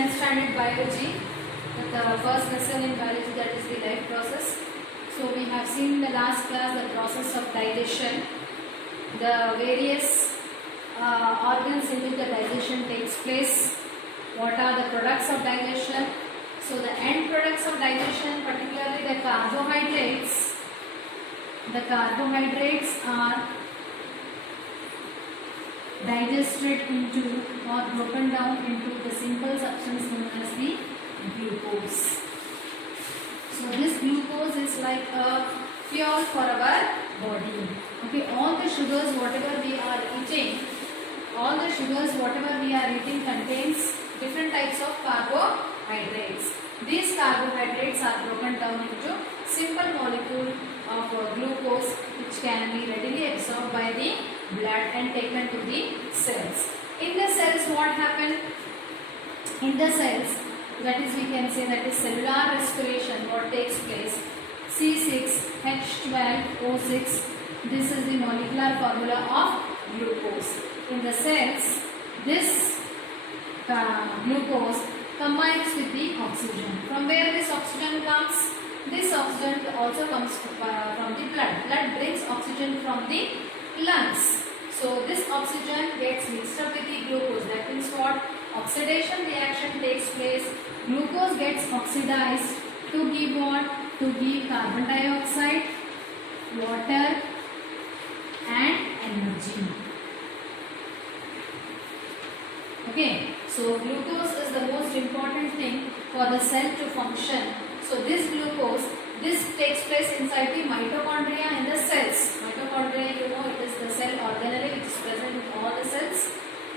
10th standard biology, the first lesson in biology, that is the life process. So we have seen in the last class the process of digestion, the various organs in which the digestion takes place, what are the products of digestion. So the end products of digestion, particularly the carbohydrates are digested into or broken down into the simple substance known as the glucose. So this glucose is like a fuel for our body. Okay, all the sugars whatever we are eating contains different types of carbohydrates. These carbohydrates are broken down into simple molecule of glucose, which can be readily absorbed by the blood and taken to the cells. In the cells, what happens? In the cells, that is, we can say that is cellular respiration, what takes place. C6H12O6, this is the molecular formula of glucose. In the cells, this glucose combines with the oxygen. From where this oxygen comes? This oxygen also comes from the blood. Blood brings oxygen from the lungs. So this oxygen gets mixed up with the glucose. That means what? Oxidation reaction takes place. Glucose gets oxidized to give what? To give carbon dioxide, water and energy. Okay, so glucose is the most important thing for the cell to function. So this glucose, this takes place inside the mitochondria in the cells. Mitochondria, you know, it is the cell organelle which is present in all the cells.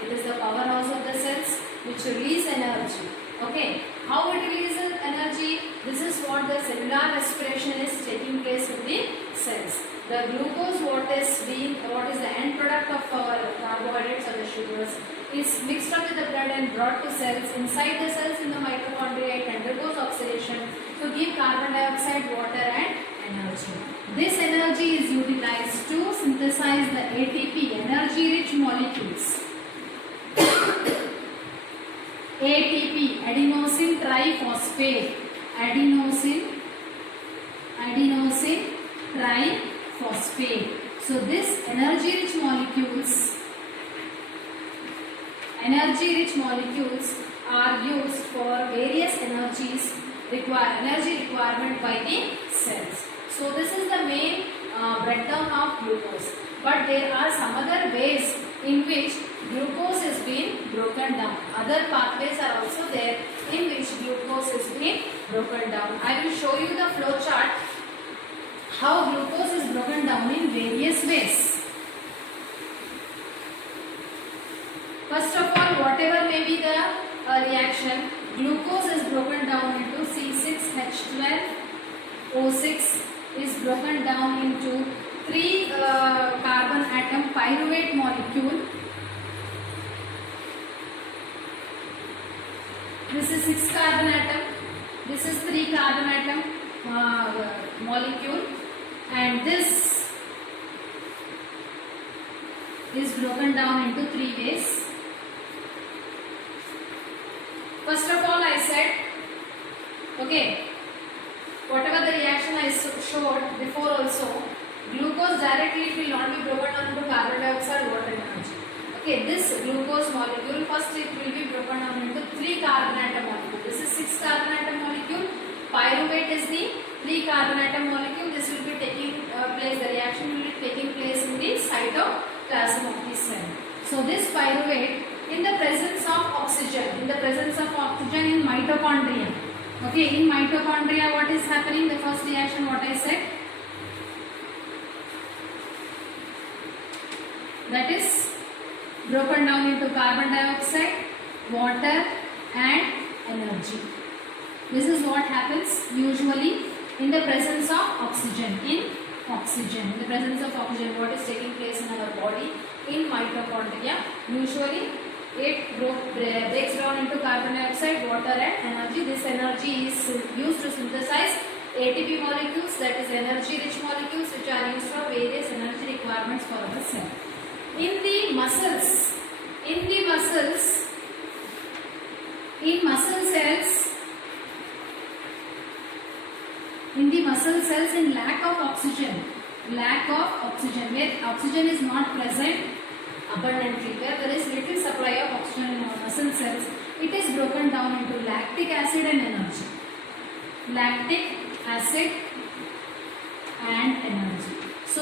It is the powerhouse of the cells which release energy. Okay, how it releases energy? This is what the cellular respiration is taking place in the cells. The glucose, what is the end product of our carbohydrates or the sugars, is mixed up with the blood and brought to cells. Inside the cells in the mitochondria, it undergoes oxidation to give carbon dioxide, water and energy. This energy is utilized to synthesize the ATP, energy-rich molecules. ATP, adenosine triphosphate. Adenosine triphosphate. So this energy-rich molecules are used for various energy requirement by the cells. So this is the main breakdown of glucose. But there are some other ways in which glucose is being broken down. Other pathways are also there in which glucose is being broken down. I will show you the flow chart how glucose is broken down in various ways. First of all, whatever may be the reaction, glucose is broken down into C6H12O6 is broken down into 3 carbon atom pyruvate molecule. This is 6 carbon atom. This is 3 carbon atom molecule, and this is broken down into 3 ways. First of all, I said, okay, whatever the reaction I showed before also, glucose directly it will not be broken down into carbon dioxide, water and energy. Okay, this glucose molecule, first it will be broken down into 3 carbon atom molecule. This is 6 carbon atom molecule. Pyruvate is the 3 carbon atom molecule. This will be taking place, the reaction will be taking place in the cytoplasm of the cell. So this pyruvate, in the presence of oxygen in mitochondria. Okay, in mitochondria what is happening? The first reaction what I said, that is broken down into carbon dioxide, water and energy. This is what happens usually in the presence of oxygen. In the presence of oxygen, what is taking place in our body in mitochondria, usually it breaks down into carbon dioxide, water and energy. This energy is used to synthesize ATP molecules, that is energy rich molecules, which are used for various energy requirements for our cell. In the muscles, In muscle cells, in the muscle cells, in lack of oxygen, where oxygen is not present abundantly, where there is little supply of oxygen in our muscle cells, it is broken down into lactic acid and energy. Lactic acid and energy. So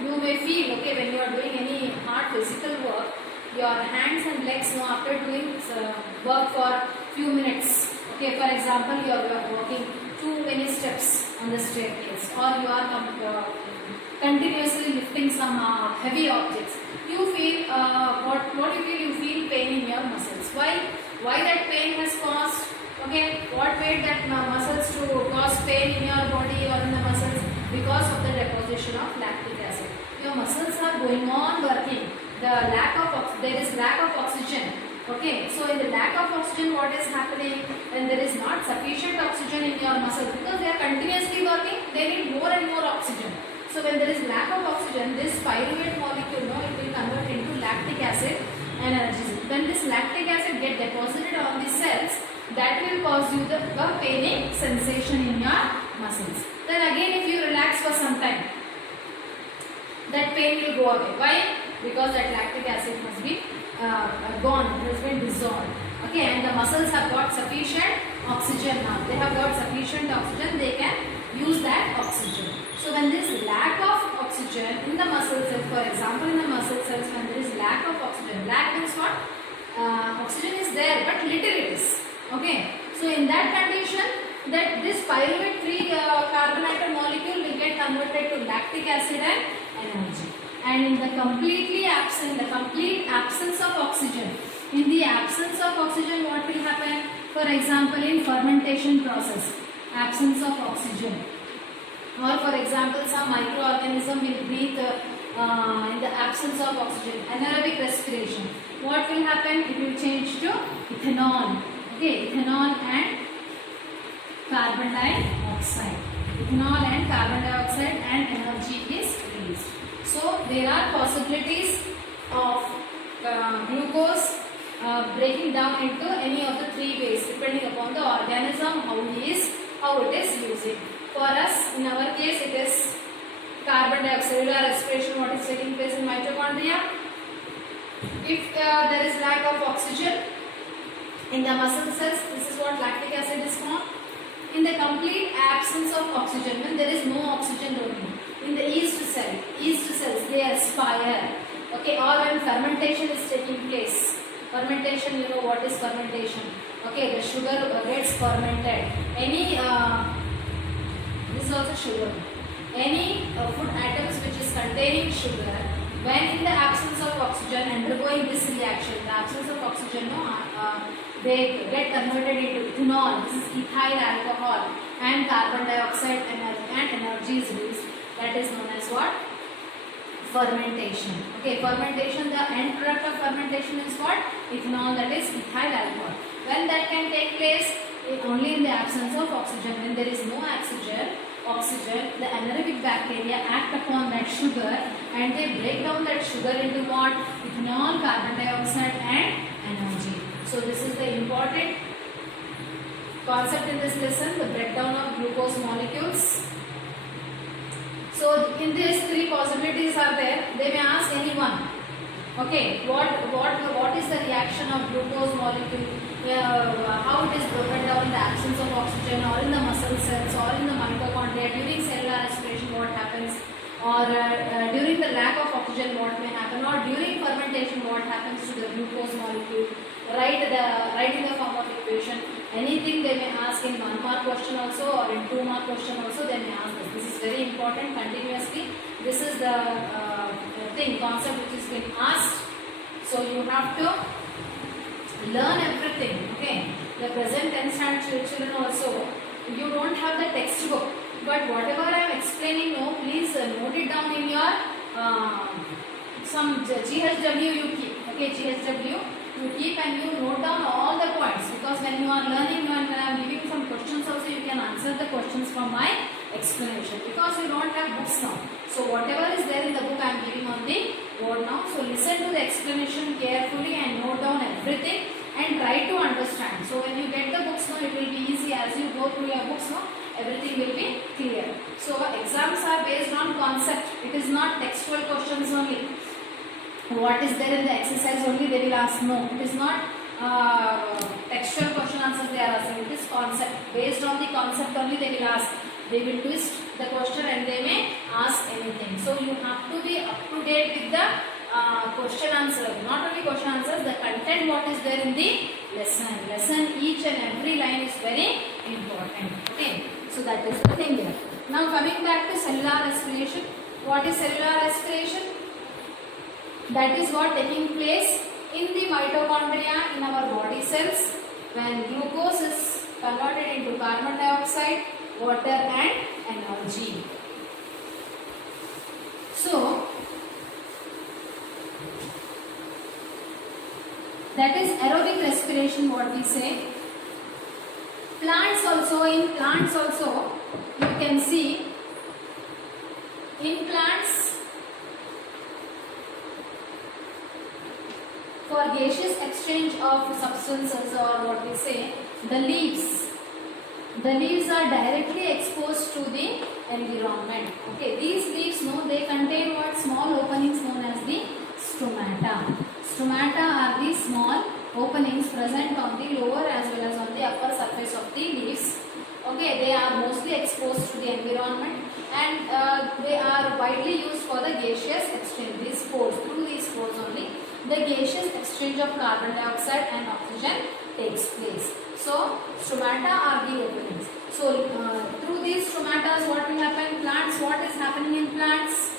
you may feel, okay, when you are doing any hard physical work, your hands and legs, after doing work for few minutes, okay, for example, you are walking too many steps on the staircase, or you are continuously lifting some heavy objects, you feel what you feel? You feel pain in your muscles. Why that pain has caused? Okay, what made that muscles to cause pain in your body or in the muscles? Because of the deposition of lactic acid. Your muscles are going on working. There is lack of oxygen. Okay, so in the lack of oxygen, what is happening? When there is not sufficient oxygen in your muscles, because they are continuously working, they need more and more oxygen. So when there is lack of oxygen, this pyruvate molecule, it will convert into lactic acid and energy. When this lactic acid get deposited on the cells, that will cause you the paining sensation in your muscles. Then again, if you relax for some time, that pain will go away. Why? Because that lactic acid must be gone, it has been dissolved. Okay, and the muscles have got sufficient oxygen now. They have got sufficient oxygen, they can use that oxygen. So when there is lack of oxygen in the muscle cells, for example in the muscle cells, when there is lack of oxygen, lack means what? Oxygen is there but little it is. Okay, so in that condition, that this pyruvate 3 carbon atom molecule will get converted to lactic acid and energy. And in the complete absence of oxygen, in the absence of oxygen, what will happen? For example, in fermentation process, absence of oxygen, or for example, some microorganism will breathe in the absence of oxygen, anaerobic respiration. What will happen? It will change to ethanol. Okay, ethanol and carbon dioxide. Ethanol and carbon dioxide and energy is released. So there are possibilities of glucose breaking down into any of the 3 ways depending upon the organism, how it is using. For us, in our case, it is carbon dioxide, cellular respiration, what is taking place in mitochondria. If there is lack of oxygen in the muscle cells, this is what lactic acid is formed. In the complete absence of oxygen, when there is no oxygen only, in the yeast cells, they aspire. Okay, or when fermentation is taking place. Fermentation, you know what is fermentation. Okay, the sugar gets fermented. This is also sugar. Any food atoms which is containing sugar, when in the absence of oxygen undergoing this reaction, the absence of oxygen, they get converted into ethanol. This is ethyl alcohol and carbon dioxide and energy is released. That is known as what? Fermentation. Okay, fermentation, the end product of fermentation is what? Ethanol, that is ethyl alcohol. When that can take place? Only in the absence of oxygen. When there is no oxygen, the anaerobic bacteria act upon that sugar and they break down that sugar into what? Ethanol, carbon dioxide and energy. So this is the important concept in this lesson, the breakdown of glucose molecules. So in these 3 possibilities are there. They may ask anyone, okay, what is the reaction of glucose molecule, how it is broken down in the absence of oxygen or in the muscle cells or in the mitochondria, during cellular respiration what happens, or during the lack of oxygen what may happen, or during fermentation what happens to the glucose molecule. Write in the form of equation. Anything they may ask in 1 mark question also or in 2 mark question also, they may ask this. This is very important continuously. This is the concept which is being asked. So you have to learn everything. Okay, the present tense and children also, you don't have the textbook, but whatever I am explaining, please note it down in your some GHW you keep. Okay, GHW you keep and you note down all the points, because when you are learning and when I am giving some questions also, you can answer the questions from my explanation, because you don't have books now. So whatever is there in the book I am giving on the board now. So listen to the explanation carefully and note down everything and try to understand. So when you get the books, it will be easy. As you go through your books, everything will be clear. So exams are based on concept. It is not textual questions only. What is there in the exercise only they will ask. No, it is not textual question answers they are asking. It is concept. Based on the concept only they will ask. They will twist the question and they may ask anything. So you have to be up to date with the question answer. Not only question answers, the content what is there in the lesson. Each and every line is very important. Okay, so that is the thing here. Now coming back to cellular respiration. What is cellular respiration? That is what taking place in the mitochondria in our body cells when glucose is converted into carbon dioxide, water and energy. So that is aerobic respiration, what we say. In plants also you can see, in plants for gaseous exchange of substances, or what we say, the leaves are directly exposed to the environment. Okay, these leaves they contain what? Small openings known as the stomata. Stomata are the small openings present on the lower as well as on the upper surface of the leaves. Okay, they are mostly exposed to the environment and they are widely used for the gaseous exchange. These pores, through these pores only, the gaseous exchange of carbon dioxide and oxygen takes place. So stomata are the openings. So through these stomata, what will happen? Plants, what is happening in plants?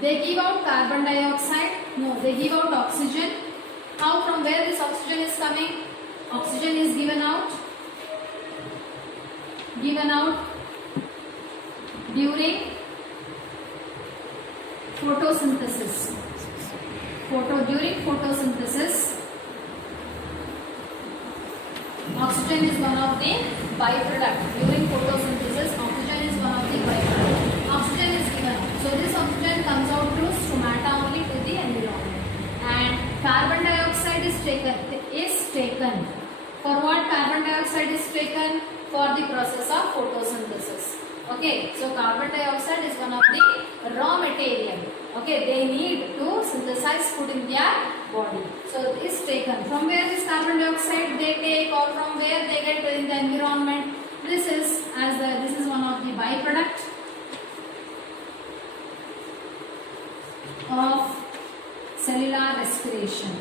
They give out carbon dioxide. No, they give out oxygen. How? From where this oxygen is coming? Oxygen is given out during photosynthesis. During photosynthesis, oxygen is one of the byproduct. During photosynthesis, oxygen is one of the byproduct. Oxygen is given out. So this oxygen comes out through stomata only to the environment. And carbon dioxide is taken. For what carbon dioxide is taken? For the process of photosynthesis. Okay, so carbon dioxide is one of the raw material. Okay, they need to synthesize food in their body. So it is taken. From where this carbon dioxide they take, or from where they get in the environment? This is one of the byproduct of cellular respiration.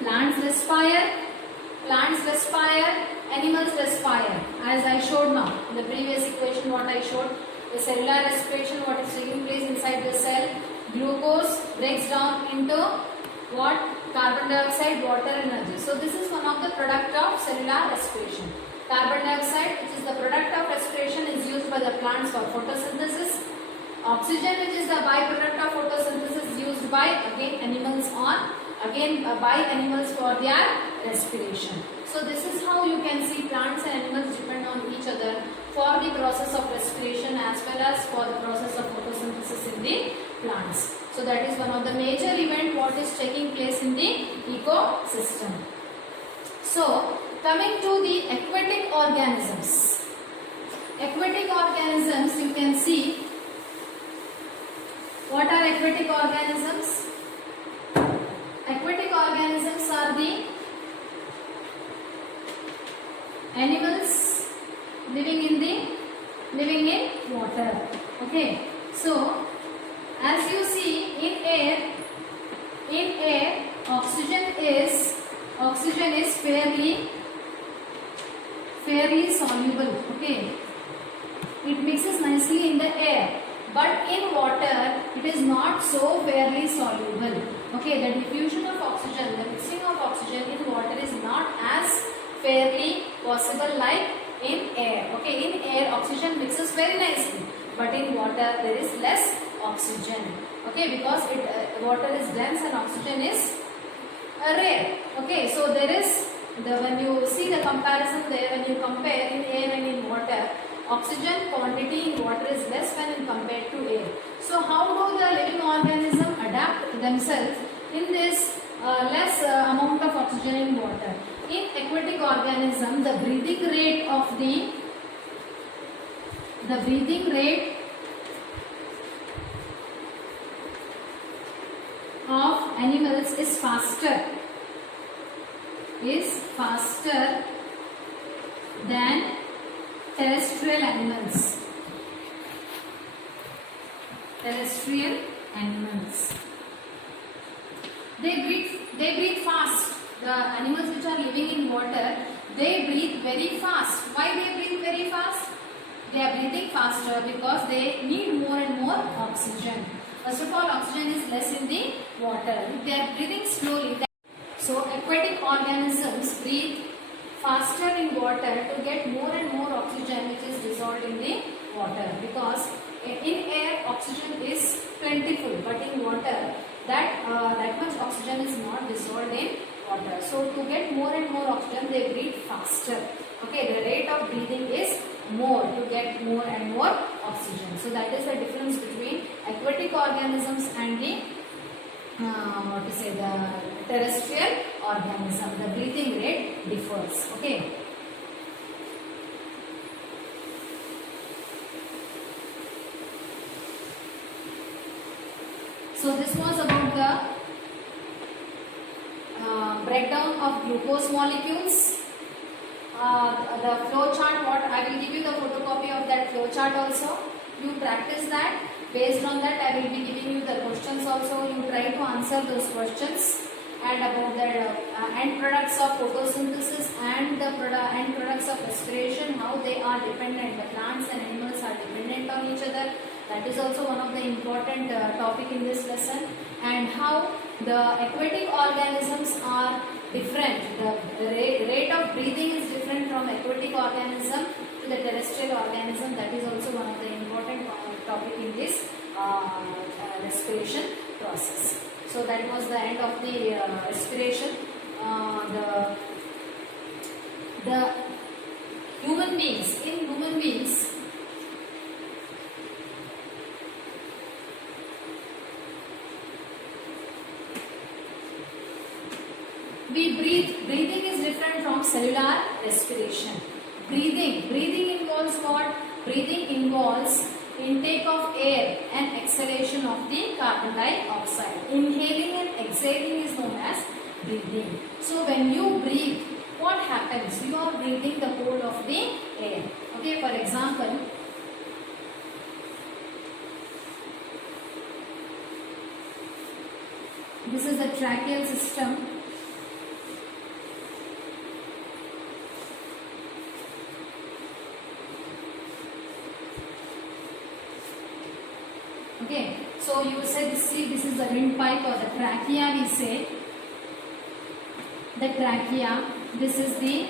Plants respire, animals respire. As I showed now in the previous equation, what I showed, the cellular respiration, what is taking place inside the cell, glucose breaks down into what? Carbon dioxide, water, energy. So this is one of the product of cellular respiration. Carbon dioxide, which is the product of respiration, is used by the plants for photosynthesis. Oxygen, which is the byproduct of photosynthesis, is used by animals for their respiration. So this is how you can see plants and animals depend on each other for the process of respiration as well as for the process of photosynthesis in the plants. So that is one of the major event what is taking place in the ecosystem. So coming to the aquatic organisms. Aquatic organisms, you can see, what are aquatic organisms? Aquatic organisms are the animals living in water. Okay, so as you see, in air oxygen is fairly soluble. Okay, it mixes nicely in the air, but in water it is not so fairly soluble. Okay, the diffusion of oxygen, the mixing of oxygen in water is not as fairly possible like in air. Okay, in air oxygen mixes very nicely, but in water there is less oxygen. Okay, because water is dense and oxygen is rare. Okay, so there is when you see the comparison there, when you compare in air and in water, oxygen quantity in water is less when compared to air. So how do the living organism adapt themselves in this less amount of oxygen in water. In aquatic organism, the breathing rate of animals is faster than terrestrial animals. They breathe fast. The animals which are living in water, they breathe very fast. Why they breathe very fast? They are breathing faster because they need more and more oxygen. First of all, oxygen is less in the water. If they are breathing slowly, so aquatic organisms breathe faster in water to get more and more oxygen which is dissolved in the water, because in air oxygen is plentiful, but in water that much oxygen is not dissolved in water. So to get more and more oxygen, they breathe faster. Okay, the rate of breathing is more to get more and more oxygen. So that is the difference between aquatic organisms and the the terrestrial organism. The breathing rate differs. Okay. So this was about the breakdown of glucose molecules. The flow chart, what I will give you the photocopy of that flow chart also. You practice that. Based on that, I will be giving you the questions also. You try to answer those questions, and about the end products of photosynthesis and the end products of respiration, how they are dependent. The plants and animals are dependent on each other. That is also one of the important topic in this lesson, and how the aquatic organisms are different. The rate of breathing is different from aquatic organism to the terrestrial organism. That is also one of the important topic in this respiration process. So that was the end of the respiration. The human beings, we breathe. Breathing is different from cellular respiration. Breathing involves what? Breathing involves intake of air and exhalation of the carbon dioxide. Inhaling and exhaling is known as breathing. So when you breathe, what happens? You are breathing the whole of the air. Okay, for example, this is the tracheal system. Okay, so you say this is the windpipe or the trachea, we say. The trachea, this is the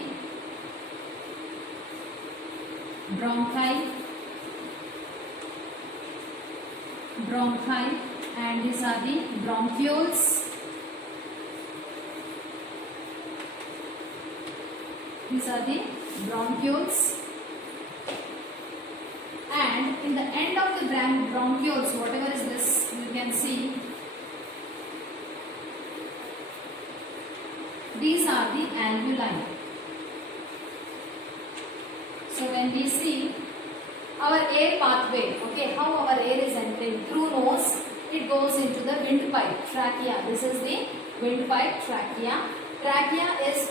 bronchi, and these are the bronchioles. These are the bronchioles. And in the end of the bronchioles, whatever is this, you can see these are the alveoli. So when we see our air pathway, okay, how our air is entering through nose, it goes into the windpipe, trachea. This is the windpipe, trachea. Trachea is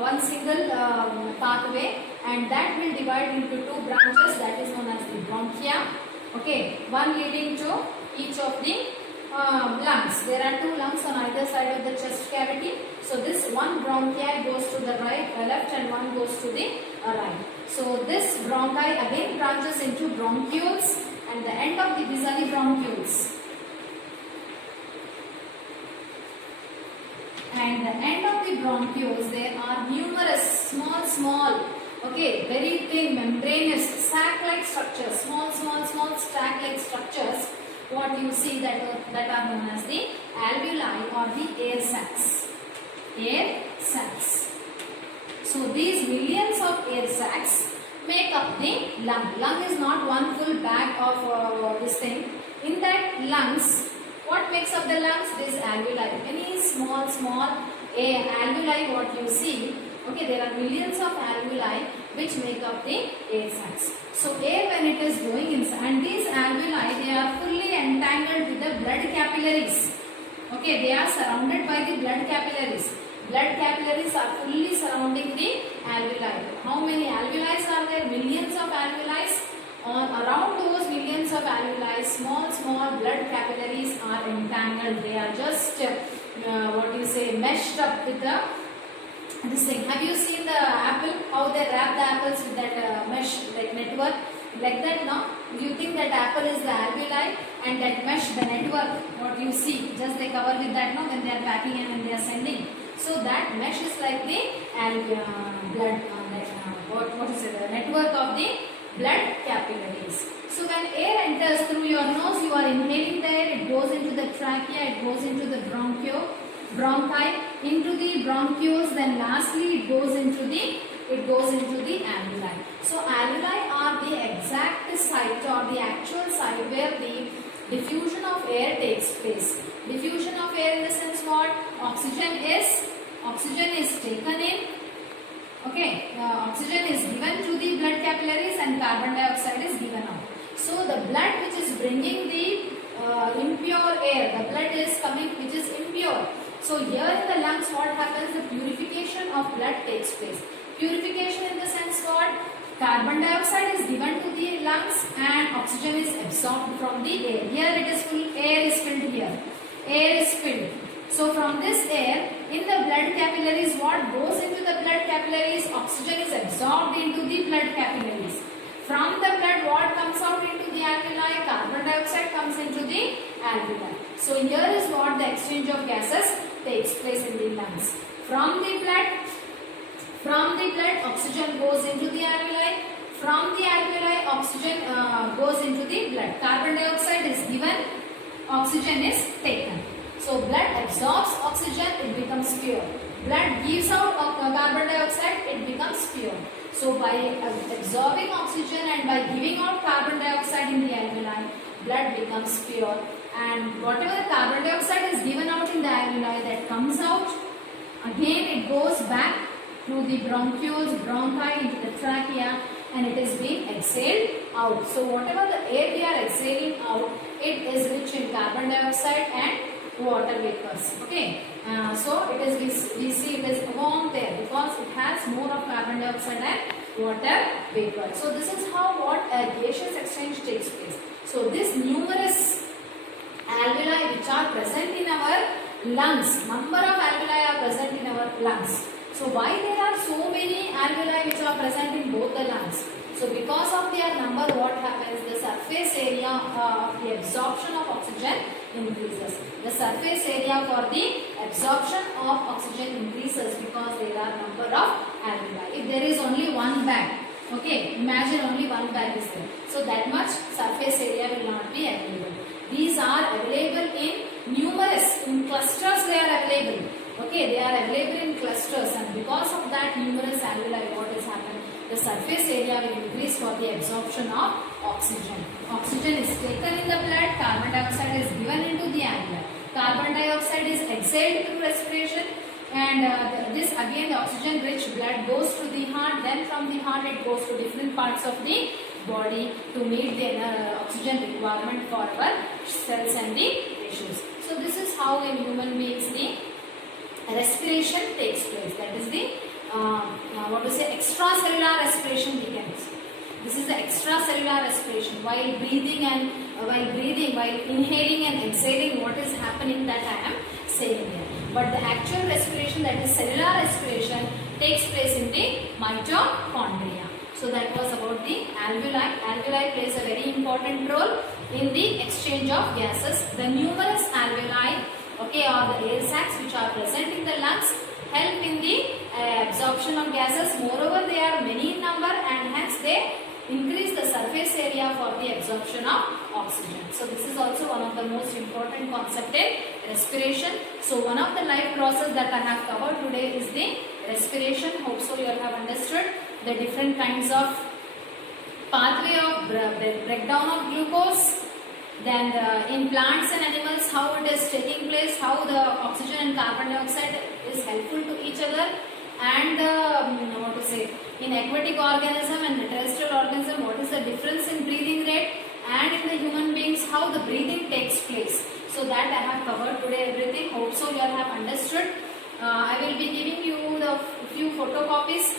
one single pathway, and that will divide into two branches, that is known as the bronchia. Okay, one leading to each of the lungs. There are two lungs on either side of the chest cavity. So this one bronchi goes to the left, and one goes to the right. So this bronchi again branches into bronchioles, and the end of these are the bronchioles. And the end of the bronchioles, there are numerous small, okay, very thin membranous sac-like structures, small sac-like structures. What you see that are known as the alveoli or the air sacs. Air sacs. So these millions of air sacs make up the lung. Lung is not one full bag of this thing. In that lungs, What makes up the lungs? This alveoli. Many small alveoli what you see. Okay, there are millions of alveoli which make up the air sacs. So air when it is going inside, and these alveoli they are fully entangled with the blood capillaries. Okay, they are surrounded by the blood capillaries. Blood capillaries are fully surrounding the alveoli. How many alveoli are there? Millions of alveoli. Around those millions of alveoli, small blood capillaries are entangled. They are just meshed up with this thing. Have you seen the apple? How they wrap the apples with that mesh, like network, like that? No? You think that apple is the alveoli, and that mesh, the network, what you see, just they cover with that, no? When they are packing and when they are sending. So that mesh is like the blood, the network of the blood capillaries. So when air enters through your nose, you are inhaling the air, it goes into the trachea, it goes into the bronchi, into the bronchioles, then lastly it goes into the alveoli. So alveoli are the exact site or the actual site where the diffusion of air takes place. Diffusion of air in the sense what? Oxygen is taken in. Okay, oxygen is given to the blood capillaries and carbon dioxide is given out. So the blood which is bringing the impure air, the blood is coming which is impure. So here in the lungs what happens? The purification of blood takes place. Purification in the sense what? Carbon dioxide is given to the lungs and oxygen is absorbed from the air. Here it is full, air is filled here. Air is filled. So from this air, in the blood capillaries, what goes into the blood capillaries? Oxygen is absorbed into the blood capillaries. From the blood, what comes out into the alveoli? Carbon dioxide comes into the alveoli. So here is what the exchange of gases takes place in the lungs. From the blood, oxygen goes into the alveoli. From the alveoli, oxygen goes into the blood. Carbon dioxide is given, oxygen is taken. So blood absorbs oxygen, it becomes pure. Blood gives out carbon dioxide, it becomes pure. So by absorbing oxygen and by giving out carbon dioxide in the alveoli, blood becomes pure. And whatever carbon dioxide is given out in the alveoli, that comes out, again it goes back to the bronchioles, bronchi, into the trachea, and it is being exhaled out. So whatever the air we are exhaling out, it is rich in carbon dioxide and water vapors. Okay, so it is we see it is warm there because it has more of carbon dioxide and water vapor. So this is how what a gaseous exchange takes place. So this numerous alveoli which are present in our lungs, number of alveoli are present in our lungs. So why there are so many alveoli which are present in both the lungs? So because of their number, what happens? The surface area of the absorption of oxygen increases. The surface area for the absorption of oxygen increases because there are number of alveoli. If there is only one bag, okay, imagine only one bag is there. So that much surface area will not be available. These are available in numerous, in clusters they are available. Okay, they are available in clusters, and because of that numerous alveoli, what is happening? The surface area will increase for the absorption of oxygen. Oxygen is taken in the blood, carbon dioxide is given into the alveoli. Carbon dioxide is exhaled through respiration, and this again the oxygen rich blood goes to the heart, then from the heart it goes to different parts of the body to meet the oxygen requirement for our cells and the tissues. So this is how in human beings the respiration takes place. That is the extracellular respiration we can say. This is the extracellular respiration. While breathing, while inhaling and exhaling, what is happening, that I am saying here. But the actual respiration, that is cellular respiration, takes place in the mitochondria. So that was about the alveoli. Alveoli plays a very important role in the exchange of gases. The numerous alveoli, okay, or the air sacs which are present in the lungs, help in the absorption of gases. Moreover, they are many in number, and hence they increase the surface area for the absorption of oxygen. So this is also one of the most important concept in respiration. So one of the life process that I have covered today is the respiration. Hope so you all have understood the different kinds of pathway of breakdown of glucose, Then in plants and animals, how it is taking place, how the oxygen and carbon dioxide is helpful to each other, and what to say, in aquatic organism and terrestrial organism, what is the difference in breathing rate, and in the human beings, how the breathing takes place. So that I have covered today everything. Hope so you all have understood. I will be giving you the few photocopies.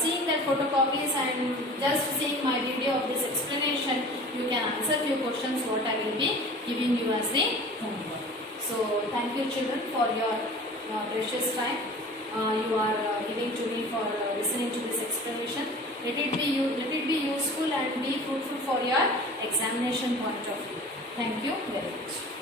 Seeing that photocopies and just seeing my video of this explanation, you can answer few questions what I will be giving you as the homework. So thank you children for your precious time you are giving to me for listening to this explanation. Let it be useful and be fruitful for your examination point of view. Thank you very much.